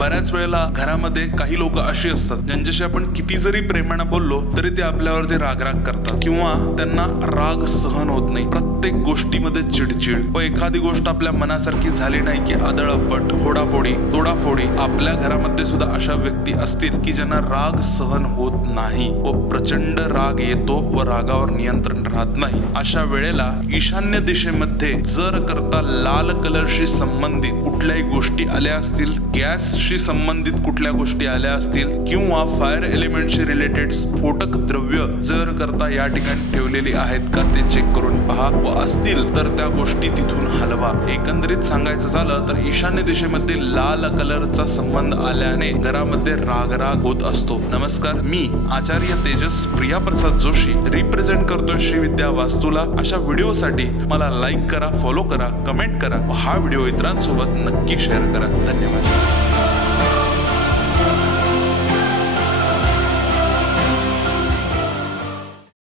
बऱ्याच वेळेला घरामध्ये काही लोक अशी असतात ज्यांच्याशी आपण किती जरी प्रेमाने बोललो तरी ते आपल्यावरती रागराग करतात. किंवा त्यांना राग सहन होत नाही. प्रत्येक गोष्टीमध्ये चिडचिड. व एखादी गोष्ट आपल्या मनासारखी झाली नाही की आदळपट फोडाफोडी तोडाफोडी आपल्या घरामध्ये सुद्धा अशा व्यक्ती असतील की ज्यांना राग सहन होत नाही व प्रचंड राग येतो व रागावर नियंत्रण राहत नाही. अशा वेळेला ईशान्य दिशेमध्ये जर करता लाल कलरशी संबंधित कुठल्याही गोष्टी आल्या असतील गॅस गॅसशी संबंधित कुठल्या गोष्टी आल्या असतील किंवा फायर एलिमेंटशी रिलेटेड स्फोटक द्रव्य जर करता या ठिकाणी ठेवलेली आहेत का ते चेक करून पहा. व असतील तर त्या गोष्टी तिथून हलवा. एकंदरीत सांगायचं झालं तर ईशान्य दिशेमध्ये लाल कलरचा संबंध आल्याने घरामध्ये रागराग होत असतो. नमस्कार मी आचार्य तेजस प्रिया प्रसाद जोशी रिप्रेझेंट करतोय श्री विद्या वास्तूला. अशा व्हिडिओसाठी मला लाईक करा फॉलो करा कमेंट करा. व हा व्हिडिओ इतरांसोबत नक्की शेअर करा. धन्यवाद.